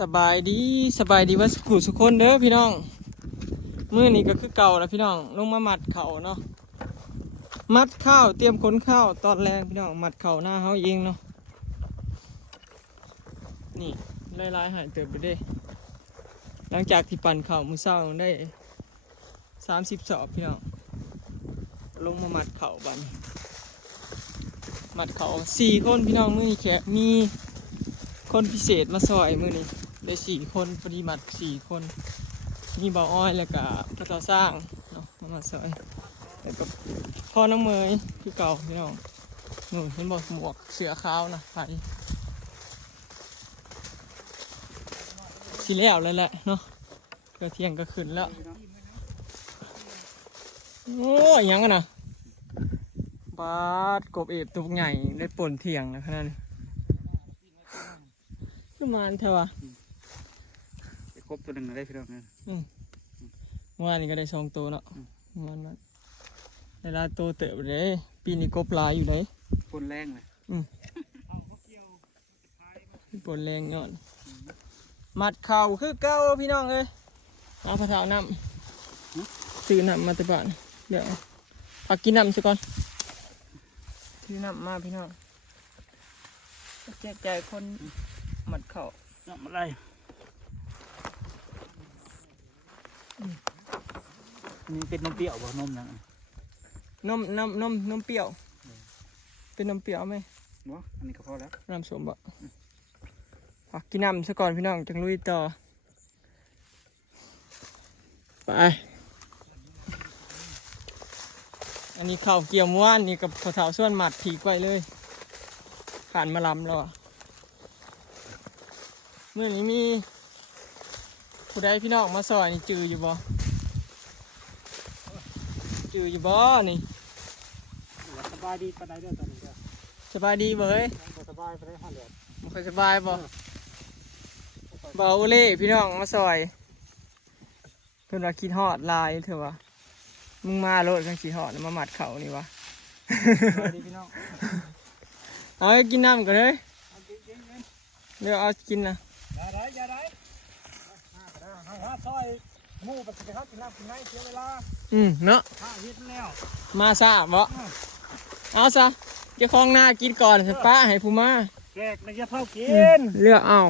สบายดีสบายดีว่าสุขุสุกคนเด้อพี่น้องมื้อนี้ก็คือเก่าแล้วพี่น้องลงมามัดเข่าเนาะมัดข้าวเตรียมขนข้าวตอนแรกพี่น้องมัดเข่าหน้าเฮาเองเนาะนี่ลายๆหายเติบไปเด้ หลังจากที่ปั่นเข่าวมือเช้าได้สามสิบสอบพี่น้องลงมามัดเข่าบันมัดเข่าสี่คนพี่น้องมือนี้แค่มีคนพิเศษมาซอยมือนี้ ได้สี่คนพอดีมัดสี่คนมีบ่าอ้อยแล้วก็พระเจ้าสร้างเนาะมามาซอยแล้วก็พ่อน้องเมยคือเก่าพี่น้องหนูเห็นบอกหมวกเสือขาวนะไปสีแล้วแล้วแหละเนาะก็เที่ยงก็ขึ้นแล้วโอ้ยยังกันนะบาดกบเอฟตัวใหญ่ได้ป่นเที่ยงนะขนาดนี้ประมาณเท่าไหร่ ครบตัวหนึ่งนะได้พี่น้องนะเมื่อวานนี้ก็ได้สองตัวเนาะอืมประมาณนั้นเวลาโตวเติบเลยปีนี้กบหลายอยู่เลยปนแรงเลยปนแรงย้อนมัดเข่าคือเก้าพี่น้องเอ้ยเอาพระเท้าน้ำซื้อน้ำมาแตะบ้านเดี๋ยวพักกินน้ำซะก่อนซื้อน้ำมาพี่น้องแจกจ่ายคนมัดเข่าน้ำอะไร นนี่เป็นนมเปรี้ยวบ่นมนะนมนมนมนมเปรี้ยว เป็นนมเปรี้ยวไหมเนาะอันนี้ก็พอแล้วน้ำสมบะพักกินน้ำซะก่อนพี่น้องจังลุยต่อ ไป อันนี้ข้าวเกี่ยวม้วนนี่กับข้าวเถาส่วนหมัดผีกไว้เลยผ่านมาลำแล้วอะเมื่อนี้มีผู้ใดพี่น้องมาซอยนี่จืออยู่บ่ จืออยู่บ่นี่สบายดีปานใดเด้อตอนนี้ก็สบายดีเบ้ยสบายไปได้ห้าเดือนมันค่อยสบายบ่เบาเล่พี่น้องมาซอยเพิ่นว่าคิดฮอดหลายเถอะวะมึงมาโลดกันคิดฮอดแล้วมาหมัดเขานี่วะสบายดีพี่น้องเอาให้กินน้ำก่อนเลยเอากินกินกินเดี๋ยวเอากินนะอย่าได้อย่าได้ห้าก็ได้ห้าห้าซอย หมู่ไปสิครับกินน้ำกินน้ำเสียเวลาอืมเนาะห้าเฮ็ดแล้วมาซะบ่เอาซะเจ้าของหน้ากินก่อนสป้าให้ผู้มาแขกในจะเท่ากิอืนมเลือกเอา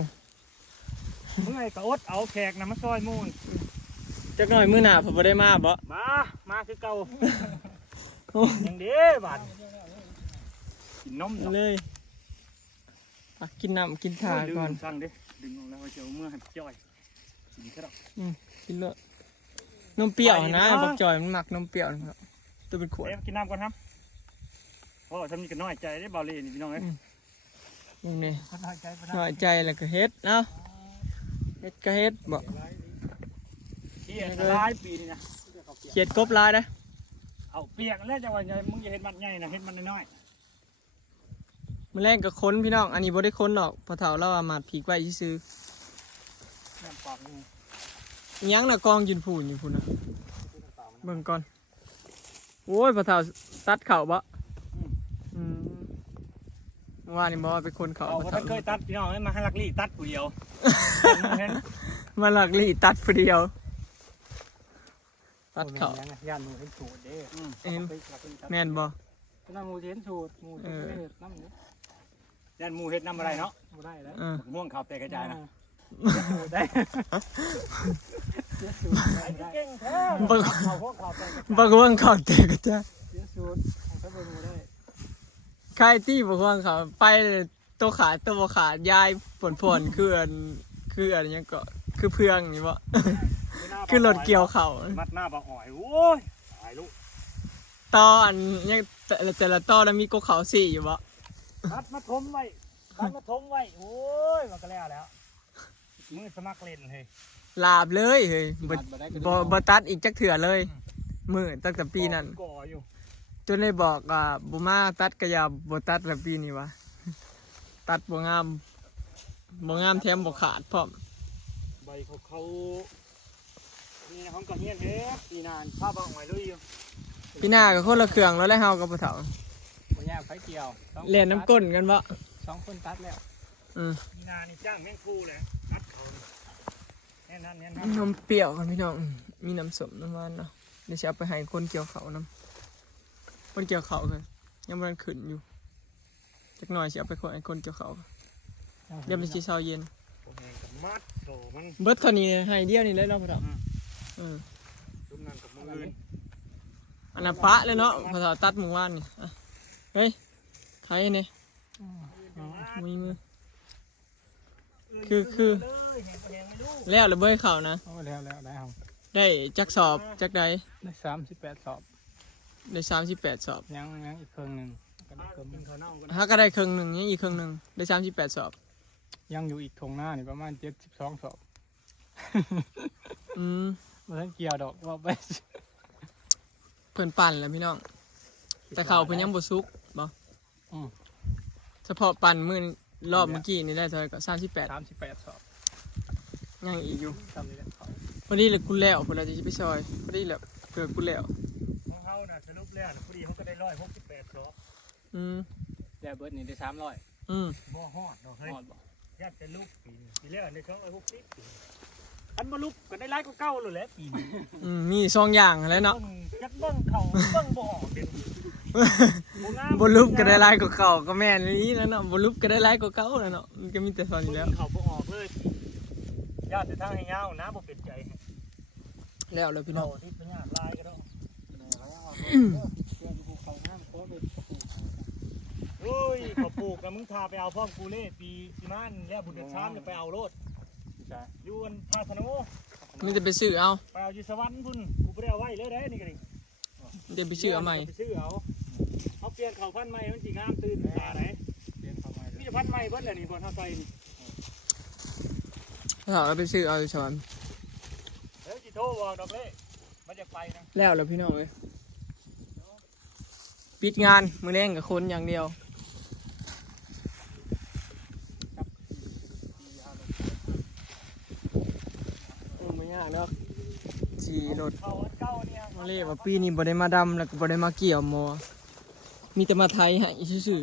เมื่อยก็อดเอาแขกนะมาซอยหมู่จักหน่อยมื้อหน้าผมบ่ได้มาบ่มา มาคือเก่าโอ้ยังเด้บาดกินนมเอาเลยอะกินน้ำกินถ่าก่อนสั่งดิดึงออกแล้วจะเอาเมื่อให้จ่อยกินแค่ดอกกินเลย นมเปรี้ยวนะไปดีเนาะบักจอยมันหมักนมเปรี้ยวนะครับตัวเป็นขวด เอ๊ะกินน้ำก่อนครับโอ้ทำนี่ก็น้อยใจได้เบาเลยนี่พี่น้องเอ้ยนี่นี่น้อยใจไปน้อยใจแล้วก็เฮ็ดเนาะเฮ็ดก็เฮ็ดบ่เปียกหลายปีนี่นะเขียดกบลายนะเอาเปียกแล้วจังหวะใหญ่มึงอย่าเห็นมันใหญ่นะเห็นมันน้อยมันแรงกับค้นพี่น้อง อันนี้บ่ได้ค้นหรอกพอเฒ่าเราว่ามาผีไว้ซื้อๆน้ำปากนี่ๆอิห ยังน่ะกองยืนผูนอยู่พุ่นน่ะเบิ่งก่อน โอ้ยพอเฒ่าตัดเข่าบ่อืมว่านี่บ่ว่าเป็นคนเข่าเอาพอท่าเฒ่านเคยตัดพี่น้องเอ้ยมาให้ลักลี่ตัดผู้เดียวเห็นมาหลักลี่ตัดผู้เดียว ตัดเข่าย่านหมูเห็นสูตรเด้เอ็น แม่นบ่น้ำหมูเห็นสูตรหมูเออ เห็ดน้ำนี้ย่านหมูเห็ดน้ำอะไรเนาะบ่ได้แล้ว เออม่วงขาวแต่กระจายนะ ได้เก่งแท้บักเขาพวกเขาแต่กระจายบักว่างเข่าเตะก็จะเสียสูตรเขาไปดูได้ใครที่บักว่างเข่าไปตัวขาดตัวบ่ขาดยายฝนฝนๆคืออันคืออันหยังก็คือเพื่องนี่บ่คือรถเกี่ยวเข่ามัดหน้าปลาอ่อยโอ้ยตายลูกตอนยังแต่ละแต่ละตอนแล้วมีกกเขาสี่อยู่บ่มัดมาทมไว้มัดมาทมไว้โอ้ยมันก็แล้วแล้ว มือสมัครเล่นเฮ้ยลาบเลยเฮ้ยบ่บ่บ่ตัดอีกจักเถื่อเลย มือตั้งแต่ปีนั้น ก่ออยู่จนได้บอกอ่าบ่มาตัดกระยาบ่ตัดแล้วปีนี้วะ ตัดบ่งามบ่งามแถมบ่ขาดพร้อมใบเขาเขานี่นะของกระเฮียนเฮ้ยปีนานผ้าบางไว้ลุยอยู่ปีหน้าก็คนละเครื่องแล้วแหละเฮากับบ่เฒ่าบ่แย่ไฟเกี่ยวเล่นน้ำก้นกันบ่สองคนตัดแล้วอื มมีนานี่จ้างแมงคูแหละนัดเขานี่แน่นอนแน่นอนนมเปรี้ยวกันพี่น้องอืมมีน้ำสมน้ำหวานเนาะ เดี๋ยวจะเอาไปให้คนเกี่ยวเขาวน้ำคนเกี่ยวเขากันยังมันขึ้นอยู่จักหน่อยจะเอาไปให้คนเกี่ยวเขาเดี๋ยวมันจะเช้าเย็นผมเองกับมัดโถมันเบิร์ดคนนี้ให้เดียวนี่เลยเนาะพ่อเฒ่าอืมเออจุ่มนั่นกับมืออื่นอันนั้นปะเลยเนาะพ่อเฒ่าตัดหมู่ว่านนี่อะเฮ้ยไทยนี่มีมือ คือคือเลยแหงแหงไม่รู้แล้วระเบ้ยเขานะเอาแล้วแล้วได้ครับได้จักสอบจักใดได้สามสิบแปดสอบได้สามสิบแปดสอบยังยังอีกเครื่องหนึ่งก็ได้มาเครื่องหกินึ่นงข้าวเน่ากันถ้าก็ได้ครึ่งหนึ่งนี่อีกครึ่งหนึ่งได้สามสิบแปดสอบ ยังอยู่อีกทงหน้านี่ประมาณเจ็ดสิบสองสอบอืมมาทั้งเกี่ยวดอกว่าไปเพิ่นปั่นแหล้วพี่น้องแต่เขาเพิ่นยังบ่สุกบ่อืมเฉพาะปั่นมื้อ รอบเมื่อกี้นี่ได้เท่าไหร่ก็38สามสิบแปดสอบยังอีกอยู่ทำนี่แหละเขาพอดีเลยกูแล้วพอดีจะไปซอยพอดีแล้วเกิดกูแล้วของเขาน่ะสรุปแล้วน่ะพอดีเขาก็ได้ร้อยหกสิบแปดสอบอืมแต่เบิร์ดนี่ได้สามร้อยอืมบ่ฮอดดอกเฮ้ยหอดบอกญาติจะลุกปีนี้ปีแล้วได้สองร้อยหกสิบปีอันบ่ลุกก็ได้ร้ายก็เก่าเลยแหละปีนี้อืมมีสองอย่างแหล้วเนาะบิ่งจักเบิ่งเขาเบิ่งบ่ออกเด่น บ่งามบ่ลุบก็ได้หลายกว่าเก่าก็แม่นอีแล้วเนาะบ่ลุบก็ได้หลายกว่าเก่าแล้วเนาะมันก็มีแต่สอนอยู่แล้วเบิ่งเขาบ่ออกเลยญาติจะทางให้ยาวนะบ่เป็นใจให้แล้วแล้วพี่น้เราองที่เป็นญาติลายก็ได้โอ้ยเขาปลูกนะมึงพาไปเอาพ่อมกูเล่ปีสิมานแล้วบุญเดือนชามจะไปเอาโลดใช่อยู่อันท่าสนุมีแต่ไปซื้อเอาไปเอาอยู่สวรรค์พุ่นกูบ่ได้เอาไว้เลยได้นี่ก็ดิมีแต่ไปซื้อเอาใหม่ไปซื้อเอา เขาเปลี่ยนเขาพันธุ์ใหม่มันสิงามตื่นตาไหนเรียนเข้ามามีแต่พันธุ์ใหม่เบิดแหละนี่บ่เท่าไปนี่ถ้าเอาไปซื้อเอาอยู่สวรรค์เดี๋ยวสิโทรบอกดอกเล่มันจะไปนะแล้วแล้วพี่น้องเอ้ยปิดงานมื้อแรงกับคนอย่างเดียวเออไม่ยากเนาะจีรถเขาอันเก่าเนี่ย มาเรียกว่าปีนี้บ่ได้มาดำแล้วก็บ่ได้มาเกี่ยวหมอ มีแต่มาไทยให้ซื่อ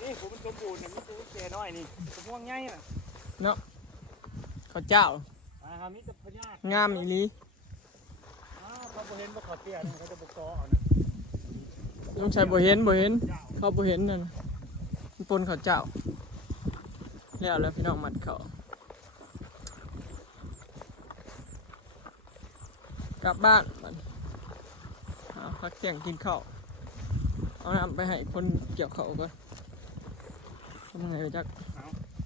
นี่ผมมันสมบูรณ์เนี่ยมันตัวแก่น้อยนี่สมม่วงใหญ่น่ะๆเนาะเขาเจ้าอ่าฮะมีแต่พญาติงามอีหลีอ้าวเขาบ่เห็นบ่เขาเตี้ยนี่เขาจะบ่กอเอานะต้องใช้บ่เห็นบ่เห็นเจ้าเขาบ่เห็นนั่นน่ะมันปนเขาเจ้า แล้วแล้วพี่น้องมัดเขา กลับบ้านบัดเอาพักเที่ยงกินข้าวเอาน้ำไปให้คนเกี่ยวเขาก่อนทำไงไปจัก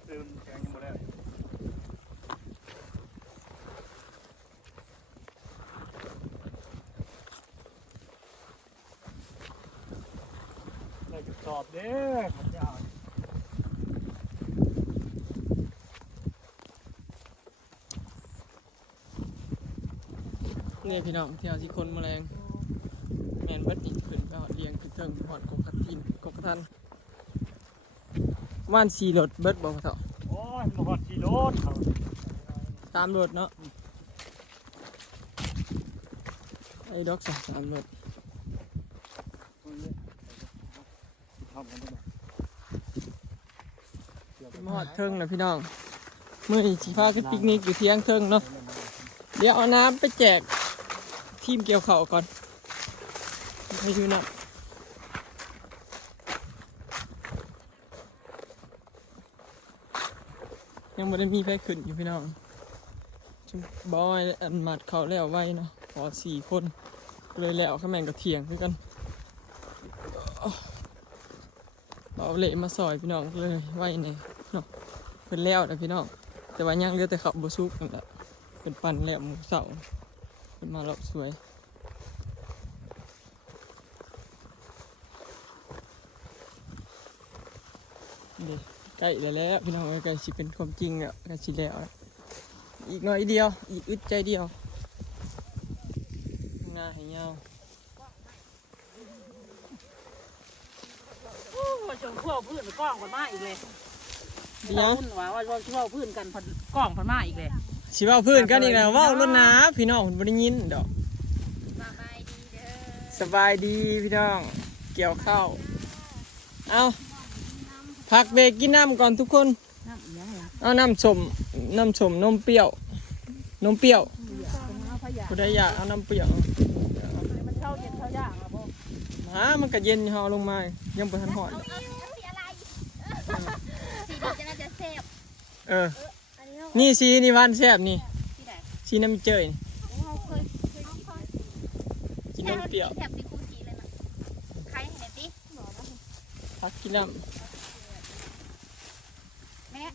เติมแกงยังบ่ได้เลยจะสอบเด้อพระ เจ้านี่พี่น้องเที่ยวที่คนแมลงแมนเบิดอีกขึ้นไปหอดเลียงขึ้นเทิงไปหอดกบกระทินกบกระทันว่านสีรถเบิดบอกเถอะโอ้ยบ่ฮอดกิโลเขาตามรถเนาะไอ้ดอกสองสามรถมาหอดเทิงนะพี่น้องมื่อนี้สีฟ้าขึ้นปิกนิกอยู่เที่ยงเทิงเนาะเดี๋ยวเอาน้ำไปแจก ทีมเกี่ยวเข่าก่อนให้อยู่น้ำยังไม่ได้มีแพ้ขึ้นอยู่พี่น้องบอยอันหมัดเขาแล้วไว้เนาะขอสี่คนเลยแล้วข้าแมงกับเถียงคือกันเอาเละมาซอยพี่น้องเลยไว้เนี่ยเนาะเป็นแล้วนะพี่น้องแต่ว่ายังเลือแต่เขาบซุกนั่นแหละเป็นปั่นแล้วหมูเสา เป็นมาแล้วสวยดีใกล้แล้วแหล้วพี่น้องเอ้ยใกล้สิเป็นความจริงแล้วใกล้สิแล้วอีกหน่อยเดียว อีกอึดใจเดียวหน้าให้ยาวโอ้ยจนทั่วพื้นกล้องพันมาอีกเลยเดี๋ยวพุ่นว่าว่าว่าทั่วพื้นกันพันกล้องพันมาอีกเลย สิเว่าพื้นกันอีกแล้วเว่ารถนะพี่น้องคุณบ่ได้ยินดอกสบายดีเด้อสสบายดีพี่น้อง เกี่ยวข้าวเอาพักเบรกกินน้ำก่อนทุกคนน้ำยังไงเอาน้ำสมน้ำสมนมเปรี้ยวนมเปรี้ยวเอาพยาผู้ใดอยากเอาน้ำเปรี้ยวมันเข้าเย็นเข้ายากอะพ่อหามันก็เย็นอยู่เฮาลงมายังบ่ทันหอดเอาเอาสีอะไรสีนี้จะน่าจะแซ่บเอออั นนี้เรานี่สีนี่หวานแซ่บนี่สีไหนสีน้ำเจยนี่เราเคยเคยเคยสีนมเปรี้ยวแซ่บสีคู่สีเลยนะใครเห็นไหมติหนอนะพักกินน้แม่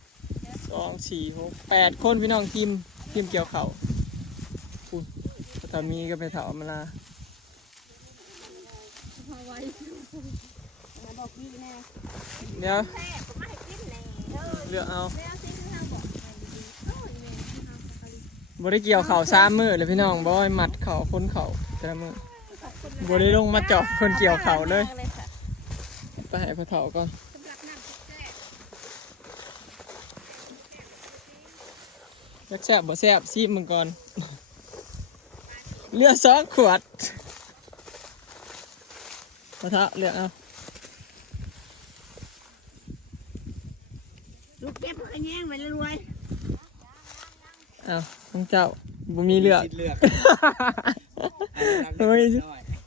ำสองสี่หกแปดคนพี่น้องทีมทีมเกี่ยวข้าวคุณถ้ามีก็ไปเถามาลามาไว้มาบอกพี่แน่เดี๋ยวแซ่บผมไม่ให้กินเลยเออเลือกเอา บริเกี่ยวเข่าวสามมือเลยพี่น้องบอยมัดเข่าคนเข่าแต่ละมือบริลงมาเจาะคนเกี่ยวเข่าเลยไปให้พระเถาก่อนสำหรับแซ่บยักแซบบ่แซบซีบมันก่อนเลือกสองขวดพระเถาเลือกเอา ลูกเก็บขะแยงไว้รวย เอา ของเจ้าบ่มีเลือก สิทธิ์เลือกเฮ้ย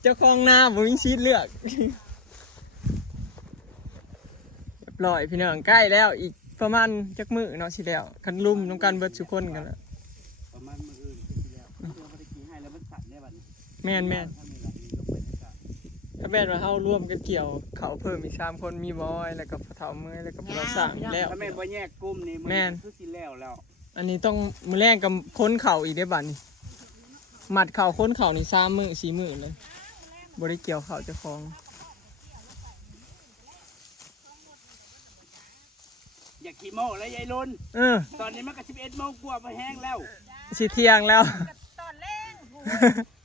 เจ้าของหน้าบ่มีซีดเลือกเรียบร้อยพี่น้องใกล้แล้วอีกประมาณจักมือเนาะสิแล้วคันลุ่มน้องกันเบิดทุกคนกันแล้วประมาณมื้ออื่นคือสิแล้วเราบ่ได้กินให้แล้วมันสั่นได้บัดนี้แม่นแม่นถ้ามีหลักนี้ลงไปในสระถ้าแม่นว่าเฮาร่วมกันเกี่ยวเขาเพิ่มอีกสามคนมีบอยแล้วก็พระเถาเมยแล้วก็พระสร้างแล้ว ถ้าแม่นบ่แยกกลุ่มนี่แม่น คือสิแล้วแล้ว อันนี้ต้องมือแรกกับค้นเข่าอีกได้อบัดนี้หมัดเข่าค้นเข่านี่สามมือสี่มือเลยบริเกี่ยวเข่าเจะคลองอย่าขี้โม้แล้วยายลุนเออตอนนี้มันก็11โมงกว่าไปแห้งแล้วสิเที่ยงแล้ว ตอนแรก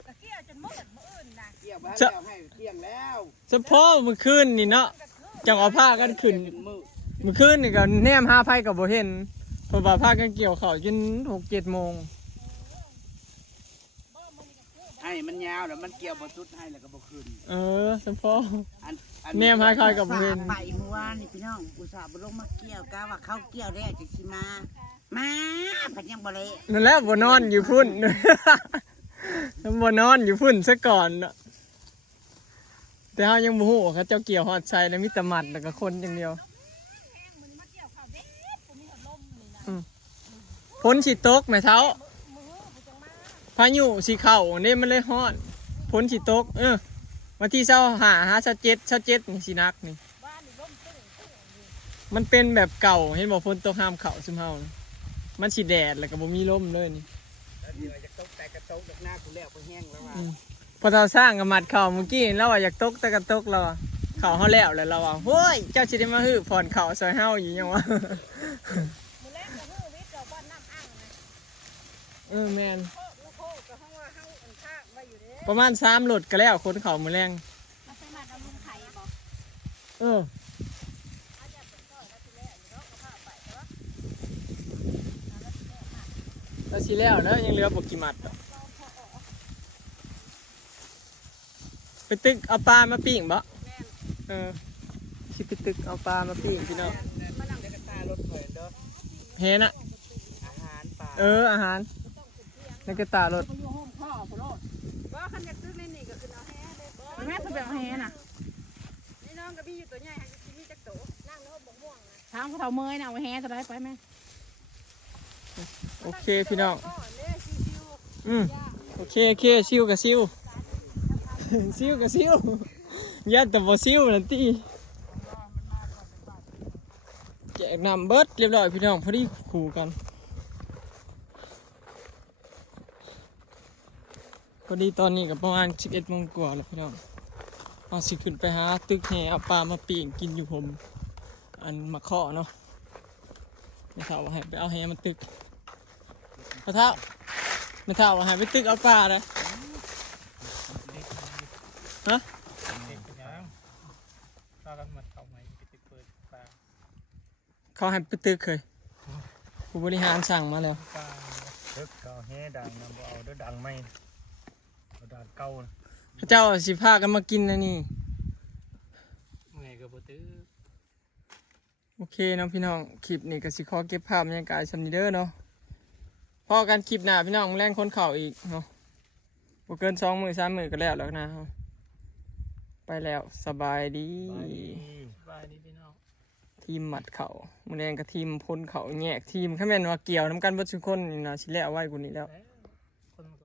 ตะเกียจนมืดมืออื่นนะเกี่ยวไปจะแล้วให้เที่ยงแล้วเฉพาะเมื่อคืนนี่เนาะจังเอาผ้ากันขึ้นจนมืดเมื่อคืนนี่ก็แนมห้าไพ่กับโบเห็น เพราะว่าผ้ากันเกี่ยวเข่าจนหกเจ็ดโมงให้มันยาวแล้วมันเกี่ยวบ่สุดให้แล้วก็บ่ขึ้นเออเฉพาะอันอัแนมห้าไพ่กับโบเห็นไปเมื่อวานนี่พี่น้องอุตส่าห์บ่ลงมาเกี่ยวกะว่าเขาเกี่ยวได้จะสิมา มาเพันยังบ่เลยนั่นแหละบนอนอยู่พุ่นบนอนอยู่พุ่นซะก่อนน่ะแต่เฮายังบ่ฮู้ว่าเขาเจ้าเกี่ยวฮอดใส่แล้วมีแต่หมัดแล้วก็คนอย่างเดียวอืม ฝนสิตกแม่เท้าพายุสิเข้านี่มันเลยฮ้อนฝนสิตก เออวันที่เช้าหาหาเช้าเจ็ดเช้าเจ็ดนี่สินักนี่มันเป็นแบบเก่าเห็นบอกฝนตกห้ามเข่าซึมเฮานะมันสิแดดแล้วก็บ่มีลมเลยนี่แล้วเดี๋ยวจะตกแต่กระตกจากหน้ากูแล้วไปแห้งแล้วว่าพอเราสร้างกับมัดเข่าเมื่อกี้เราว่าอยากตกแต่กันตกเราอะเข่าเฮาแล้วแล้วเราว่าเฮ้ยเจ้าสิได้มาฮื้อผ่อนเข่าซอยเฮาอยู่ยังวะ เออแมนประมาณสามหลดก็แล้วคนเข่ามือแรงมาใส่มาดำลุงไข่บอกเออแล้วสิแล้วแล้วยังเหลือบกกี่มัดดอกไปตึกเอาปลามาปิ้งบ่เออสิไปตึกเอาปลามาปิ้งพี่น้องเดี๋ยวก็ตารถเปิดเด้อเห็นอะอาหารป่าเอออาหาร แล้วก็ตารถเขาอยู่ห้องพ่อพอโลดว่าคันอยากซื้อเล่นนี่ก็คือเอาแฮ่เลยแม่เพิ่นไปเอาแฮ่น่ะนี่น้องกับพี่อยู่ตัวใหญ่ให้กินนี่จักโตนั่งในห้องบกม่วงนะทางเขาเฒ่าเมยน่ะเอาแฮ่จะได้ไปไหมโอเคพี่น้องก็เล่ชิวอืมโอเคโอเคซิวกับซิวซิวกับซิวยัดแต่บ่ซิวนั่นติแจกนำเบิดเรียบร้อยพี่น้องพอดีขู่กัน อดีตอนนี้ก็ประมาณ11โมงกว่าแล้วพี่น้องเอาสิขึ้นไปหาตึกแห่เอาปลามาปิ้งกินอยู่ผม อันมะข้อเนาะไม่ทราบว่าให้ไปเอาแห่มันตึกพระเท้าไม่ทราบว่าให้ไปตึกเอาปลาเลยเด็กเป็นยังถ้ากันมาเข้าใหม่ไปติดเปิดปลาเขาให้ไปตึกเคยผู้บริหารสั่งมาแล้วปลาเด็กก็แห่ดังนำบ่เอาเด้อดังไม่ เอาดังเก่านะพระเจ้าสิพากันมากินนะนี่ เมื่อยก็บ่ตื้อโอเคเนาะพี่น้อง คลิปนี้ก็สิขอเก็บภาพบรรยากาศซัมนีเดอร์เนาะพอกันคลิปหน้าพี่น้องแรงคนเข่าอีกเนาะบ่เกินสองมือสามมือก็แล้วแล้วนะไปแล้วสบายดี สบายดีพี่น้อง ทีมหมัดเข่ามือแดงกับทีมพ้นเข่าแยกทีมข้าแม่นว่าเกี่ยวน้ำกันเบัดทุกคนนี่นะสิแล้วไว้กูนี่แล้วเอ้